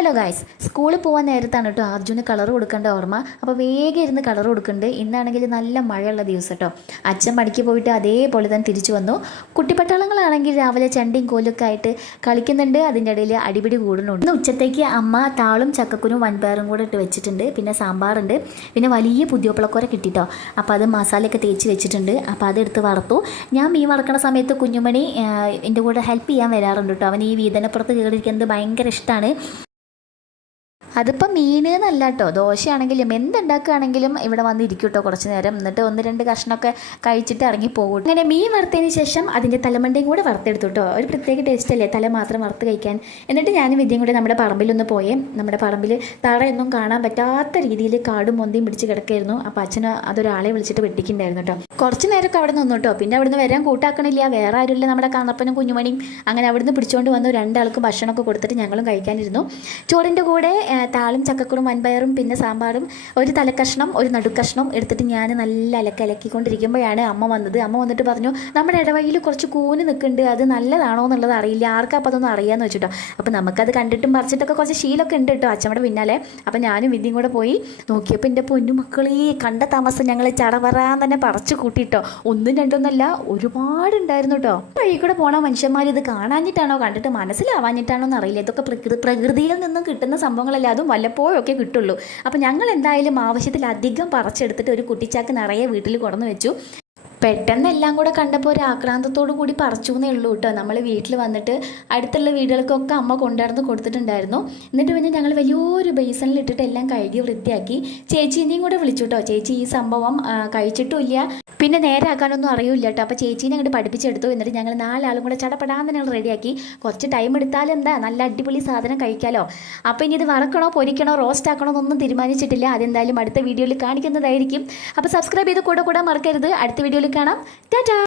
Hello guys, സ്കൂളിൽ പോകാൻ നേരത്താണ് കേട്ടോ അർജുന് കളർ കൊടുക്കേണ്ട ഓർമ്മ. അപ്പോൾ വേഗം ഇരുന്ന് കളർ കൊടുക്കുന്നുണ്ട്. ഇന്നാണെങ്കിൽ നല്ല മഴയുള്ള ദിവസം കേട്ടോ. അച്ഛൻ പണിക്ക് പോയിട്ട് അതേപോലെ തന്നെ തിരിച്ചു വന്നു. കുട്ടിപ്പട്ടാളങ്ങളാണെങ്കിൽ രാവിലെ ചണ്ടിയും കോലൊക്കെ ആയിട്ട് കളിക്കുന്നുണ്ട്. അതിൻ്റെ ഇടയിൽ അടിപിടി കൂടുന്നുണ്ട്. ഇന്ന് ഉച്ചത്തേക്ക് അമ്മ താളും ചക്കക്കുരും വൻപയറും കൂടെ ഇട്ട് വെച്ചിട്ടുണ്ട്. പിന്നെ സാമ്പാറുണ്ട്. പിന്നെ വലിയ പുതിയപ്പളക്കോര കിട്ടിട്ടോ. അപ്പോൾ അത് മസാലയൊക്കെ തേച്ച് വെച്ചിട്ടുണ്ട്. അപ്പോൾ അതെടുത്ത് വറുത്തു. ഞാൻ മീൻ വറക്കണ സമയത്ത് കുഞ്ഞുമണി എൻ്റെ കൂടെ ഹെൽപ്പ് ചെയ്യാൻ വരാറുണ്ട് കേട്ടോ. അവൻ ഈ വീതനപ്പുറത്ത് കയറിയിരിക്കുന്നത് ഭയങ്കര ഇഷ്ടമാണ്. അതിപ്പോൾ മീൻ എന്നല്ല കേട്ടോ, ദോശയാണെങ്കിലും എന്തുണ്ടാക്കുകയാണെങ്കിലും ഇവിടെ വന്നിരിക്കും കേട്ടോ കുറച്ച് നേരം. എന്നിട്ട് 1-2 കഷ്ണമൊക്കെ കഴിച്ചിട്ട് ഇറങ്ങി പോകും. അങ്ങനെ മീൻ വറുത്തതിന് ശേഷം അതിൻ്റെ തലമണ്ടയും കൂടെ വറുത്തെടുത്തു കേട്ടോ. ഒരു പ്രത്യേക ടേസ്റ്റ് അല്ലേ തല മാത്രം വറുത്ത് കഴിക്കാൻ. എന്നിട്ട് ഞാനും വിദ്യയും കൂടെ നമ്മുടെ പറമ്പിലൊന്ന് പോയേ. നമ്മുടെ പറമ്പിൽ തറയൊന്നും കാണാൻ പറ്റാത്ത രീതിയിൽ കാടും മൊന്തിയും പിടിച്ച് കിടക്കായിരുന്നു. അപ്പോൾ അച്ഛന് അതൊരാളെ വിളിച്ചിട്ട് വെട്ടിക്കുണ്ടായിരുന്നു കേട്ടോ. കുറച്ച് നേരമൊക്കെ അവിടെ നിന്നു കേട്ടോ. പിന്നെ അവിടുന്ന് വരാൻ കൂട്ടാക്കണില്ല, വേറെ ആരുമില്ല, നമ്മുടെ കണ്ണപ്പനും കുഞ്ഞുമണിയും. അങ്ങനെ അവിടുന്ന് പിടിച്ചുകൊണ്ട് വന്നു. 2 ആൾക്കും ഭക്ഷണമൊക്കെ കൊടുത്തിട്ട് ഞങ്ങളും കഴിക്കാനിരുന്നു. ചോറിൻ്റെ കൂടെ താളും ചക്കക്കുറും വൻപയറും പിന്നെ സാമ്പാറും ഒരു തലക്കഷ്ണം ഒരു നടുക്കഷ്ണം എടുത്തിട്ട് ഞാൻ നല്ല അലക്കിക്കൊണ്ടിരിക്കുമ്പോഴാണ് അമ്മ വന്നത്. അമ്മ വന്നിട്ട് പറഞ്ഞു, നമ്മുടെ ഇടവഴിയിൽ കുറച്ച് കൂന് നിൽക്കുന്നുണ്ട്, അത് നല്ലതാണോ എന്നുള്ളത് അറിയില്ല, ആർക്കും അപ്പോൾ അതൊന്നും അറിയാമെന്ന് വെച്ചിട്ടോ. അപ്പോൾ നമുക്കത് കണ്ടിട്ടും പറിച്ചിട്ടൊക്കെ കുറച്ച് ശീലമൊക്കെ ഉണ്ട് കേട്ടോ അച്ഛമ്മയുടെ പിന്നാലെ. അപ്പോൾ ഞാനും വിദ്യയും കൂടെ പോയി നോക്കിയപ്പോൾ എൻ്റെ പൊന്നു മക്കളീ കണ്ട താമസം ഞങ്ങൾ ചടവറാൻ തന്നെ പറിച്ചു കൂട്ടിയിട്ടോ. 1, 2 ഒന്നല്ല, ഒരുപാടുണ്ടായിരുന്നു കേട്ടോ. വഴി കൂടെ പോണ മനുഷ്യന്മാർ ഇത് കാണാഞ്ഞിട്ടാണോ കണ്ടിട്ട് മനസ്സിലാവാഞ്ഞിട്ടാണോ എന്നറിയില്ല. ഇതൊക്കെ പ്രകൃതിയിൽ നിന്നും കിട്ടുന്ന സംഭവങ്ങളല്ല, അതും വല്ലപ്പോഴൊക്കെ കിട്ടുള്ളൂ. അപ്പോൾ ഞങ്ങൾ എന്തായാലും ആവശ്യത്തിലധികം പറിച്ചെടുത്തിട്ട് ഒരു കുട്ടിച്ചാക്ക് നിറയെ വീട്ടിൽ കൊണ്ടുവന്ന് വെച്ചു. പെട്ടെന്ന് എല്ലാം കൂടെ കണ്ടപ്പോൾ ഒരു ആക്രാന്തത്തോടു കൂടി പറിച്ചു എന്നേ ഉള്ളൂ കേട്ടോ. നമ്മൾ വീട്ടിൽ വന്നിട്ട് അടുത്തുള്ള വീടുകൾക്കൊക്കെ അമ്മ കൊണ്ടുവന്ന് കൊടുത്തിട്ടുണ്ടായിരുന്നു. എന്നിട്ട് പിന്നെ ഞങ്ങൾ വലിയൊരു ബേസണിലിട്ടിട്ട് എല്ലാം കഴുകി വൃത്തിയാക്കി. ചേച്ചീനെയും കൂടെ വിളിച്ചു കേട്ടോ. ചേച്ചി ഈ സംഭവം കഴിച്ചിട്ടുമില്ല, പിന്നെ നേരെ ആക്കാനൊന്നും അറിയില്ല കേട്ടോ. അപ്പോൾ ചേച്ചീനെ അങ്ങോട്ട് പഠിപ്പിച്ചെടുത്തു. എന്നിട്ട് ഞങ്ങൾ 4 ആളും കൂടെ ചടപെടാൻ തന്നെ റെഡിയാക്കി. കുറച്ച് ടൈം എടുത്താലും എന്താ, നല്ല അടിപൊളി സാധനം കഴിക്കാമല്ലോ. അപ്പോൾ ഇനി ഇത് വറക്കണോ പൊരിക്കണോ റോസ്റ്റ് ആക്കണോ എന്നൊന്നും തീരുമാനിച്ചിട്ടില്ല. അതെന്തായാലും അടുത്ത വീഡിയോയിൽ കാണിക്കുന്നതായിരിക്കും. അപ്പോൾ സബ്സ്ക്രൈബ് ചെയ്ത് കൂടെ മറക്കരുത്. അടുത്ത വീഡിയോയിൽ കാണാം. ടാറ്റാ.